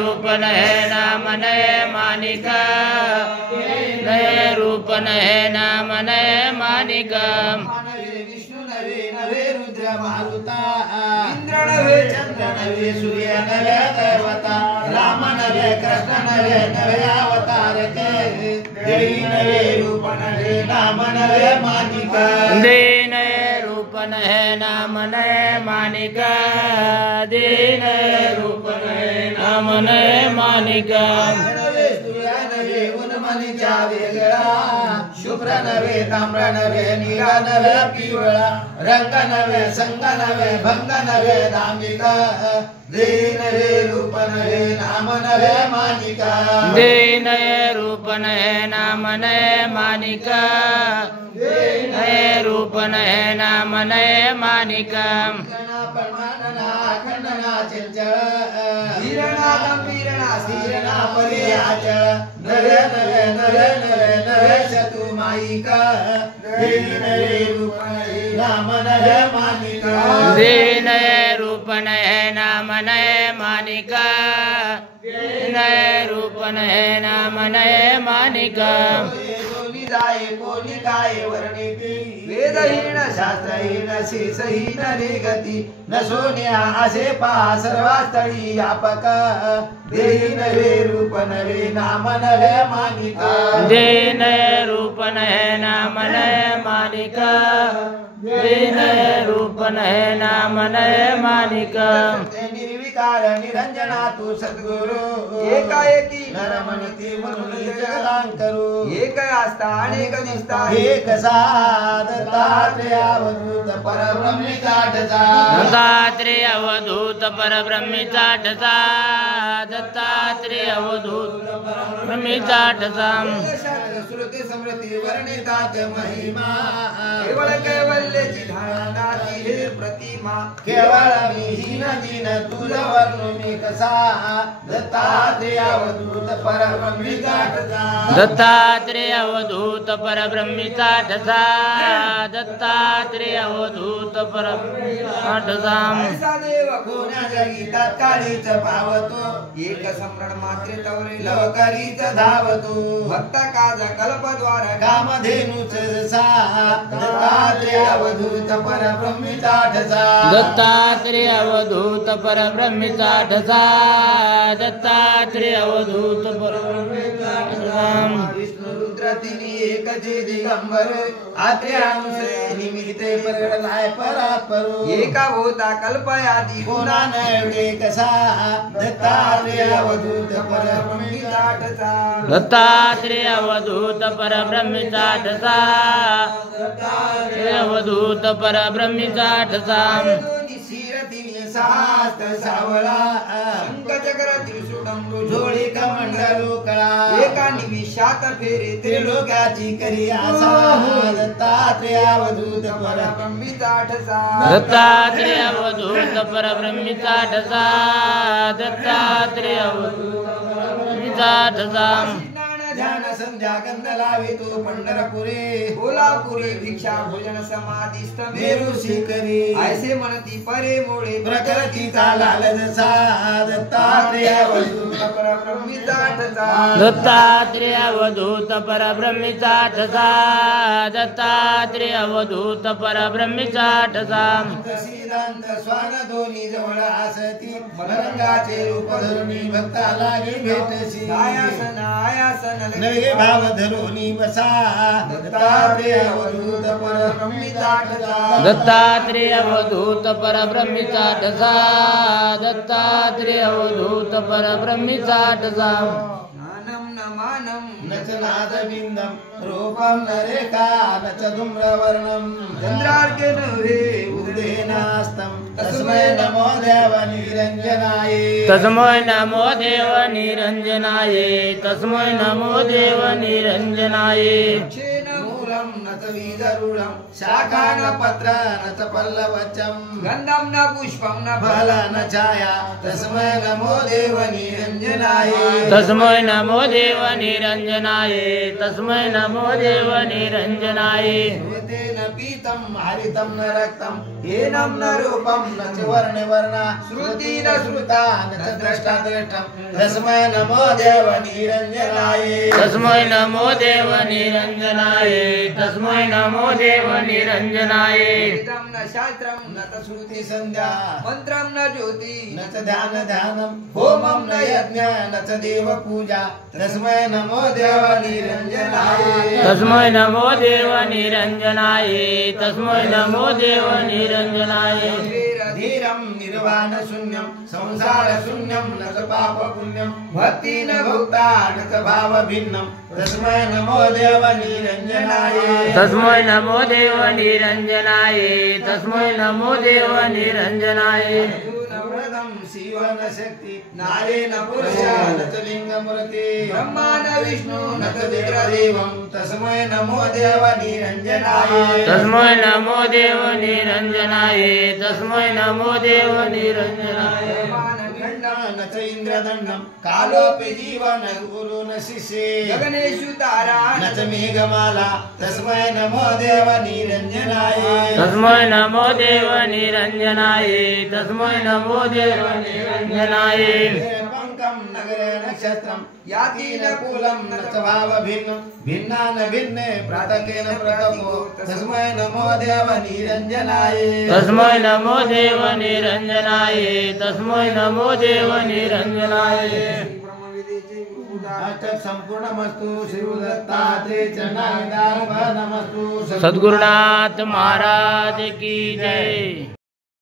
रूप नहे नाम नये मानिक नये रूप नहे नाम नये मानिक विष्णु नवे नवे रुद्र मारुता इंद्र नवे चंद्र नवे सूर्य नवे देवता राम नवे कृष्ण नवे नवे अवतार के देवी नवे रूप नवे नाम नवे मानिक दीन रूप नहे नाम नये मानिक दीन रूप नहे नाम नये मानिक शुभ्र नवे ताम्र नवे नीला नवे पिवळा रंग नवे संग नवे भंग नवे दामिक दीन रे रूप नवे नाम नवे मानिक दीन रूप नहे नाम नये मानिक नये रूप नहे नाम नये मानिक खंडना चंचल धीरणा गंभीरणा धीरणा परियाचल नवे नवे नवे नवे नवे शतु माईक दीन रे रूप नवे नाम नवे मानिक दीन रूप नहे नाम नये मानिक नये रूप नहे नाम नये मानिक जाए कोणी काय वर्णिती वेदहीन शास्त्रहीन शीर्षहीन निगती न सोन्या असे पहा सर्वास्थळी व्यापक देही नवे रूप नवे नाम नवे मानिक दीन रूप नहे नाम नये मानिक दीन रूप नहे नाम नये मानिक निर्विकार निरंजना तू सद्गुरु एकाएकी नरमणिती म्हणून जगदांकरू एक आस्था अनेक निष्ठा एक साध दत्तात्रेय अवधूत परब्रह्मी चाटचा दत्तात्रेय अवधूत परब्रह्मी चाटचा दत्तात्रेय अवधूत ब्रह्मी चाटचा श्रुती स्मृती वर्णितात महिमा केवळ कैवल्याची धारणा हे प्रतिमा केवळ विहीन दीन तुझ वर्णुमी कसा दत्तात्रेय अवधूत परब्रह्मी चाटचा दत्तात्रेय अवधूत परब्रह्मी चाटचा दत्तात्रेय अवधूत परब्रह्मी चाटचा ऐसा देव कोण्या जगी तात्काळीच पावतो एक सम्राट मात्रे तवरे लवकरीच धावतो भक्त काज कल्पद्वार कामधेनूच जसा दत्तात्रेय अवधूत परब्रह्मी चाटचा दत्तात्रेय अवधूत परब्रह्मी चाटचा दत्तात्रेय अवधूत परब्रह्मी चाटचा विष्णु रुद्र तिनी एक जे दिगंबर आत्र्यानुसे निमित्ते परगडलाय परात्परो एका होता कल्पयादी कोणा नवडे कसा दत्तात्रेय अवधूत परब्रह्मी चाटचा दत्तात्रेय अवधूत परब्रह्मी चाटचा दत्तात्रेय अवधूत परब्रह्मी चाटचा शास्त्र सावळा शंखचक्र त्रिशूडंबू झोळी कमंडलू कळा एका निमिषात फेरे त्रिलोक्याची करी आसा दत्तात्रेय अवधूत परब्रह्मी चाटचा दत्तात्रेय अवधूत परब्रह्मी चाटचा दत्तात्रेय अवधूत परब्रह्मी चाटचा ध्यान संध्या गंध लावी तू पंढरपुरे कोल्हापुरी भिक्षा भोजन समाधिस्थ मेरू शिखरी ऐसे म्हणती परे मोळे प्रकृतीचा लाल जसा दत्तात्रेय अवधूत परब्रह्मी चाटचा दत्तात्रेय अवधूत परब्रह्मी चाटचा दत्तात्रेय अवधूत परब्रह्मी चाटचा सिद्धांत स्वान दोन्ही जवळ आसती रंगाचे रूप धरुणी भक्ता लागे भेटसी आयासन आयासन नवे भाव धरुणी बसा दत्तात्रेय अवधूत परब्रह्मी चाटचा दत्तात्रेय अवधूत परब्रह्मी चाटचा दत्तात्रेय अवधूत परब्रह्मी चाटचा मानम नचनाद बिंदम रूपम नरेका नच धूम्रवर्णम चंद्रार्के नवे उदेनास्तम तस्मै नमो देव निरंजनाय तस्मै नमो देव निरंजनाय तस्मै नमो देव निरंजनाय मूलम न च बीजरूढं शाखा न पत्र न च पल्लवचम् गन्धं न पुष्पं न फल न छाया तस्मै नमो देव निरञ्जनाय तस्मै नमो देव निरञ्जनाय तस्मै नमो देव निरञ्जनाय तेन पीतं हरितं न रक्तं हीनं न रूपं न च वर्णवर्णा श्रुति न श्रुता न च द्रष्टा द्रष्टं तस्मै नमो देव निरञ्जनाय तस्मै नमो देव निरञ्जनाय तस्मै नमो देव निरञ्जनाय न शास्त्रं न च श्रुति संध्या मंत्रं न ज्योति न च ध्यानं होमं न यज्ञ न च देव पूजा तस्मै नमो देव निरञ्जनाय तस्मै नमो देव निरञ्जनाय तस्मै नमो देव निरञ्जनाय धीरं निर्वाण शून्यं संसार शून्यं न च पाप पुण्यं भक्ति न भोक्ता न च भाव भिन्नं तस्मै नमो देव निरञ्जनाय तस्मै नमो देव निरञ्जनाय तस्मै नमो देव निरञ्जनाय शिवन शक्ति नारी न पुरुष न च लिंगमूर्ति ब्रह्मा न विष्णु न च देवं तस्मै नमो देव निरञ्जनाय तस्मै नमो देव निरञ्जनाय तस्मै नमो देव निरञ्जनाय न च इंद्रदण्डं कालोपि जीवन गुरु न शिष्ये गगनेषु तारा न च मेघमाला तस्मै नमो देव निरञ्जनाय तस्मै नमो देव निरञ्जनाय तस्मै नमो देव निरञ्जनाय पंकं नगरे नक्षत्रं याति न कूलं न च भाव भिन्नं भिन्ना न भिन्ने प्रातकेन प्रतपो तस्मै नमो देव निरञ्जनाय तस्मै नमो देव निरञ्जनाय तस्मै नमो देव निरञ्जनाय संपूर्णमस्तु श्री दत्तात्रेय चरणारविंदार्पणमस्तु सद्गुरुनाथ महाराज की जय।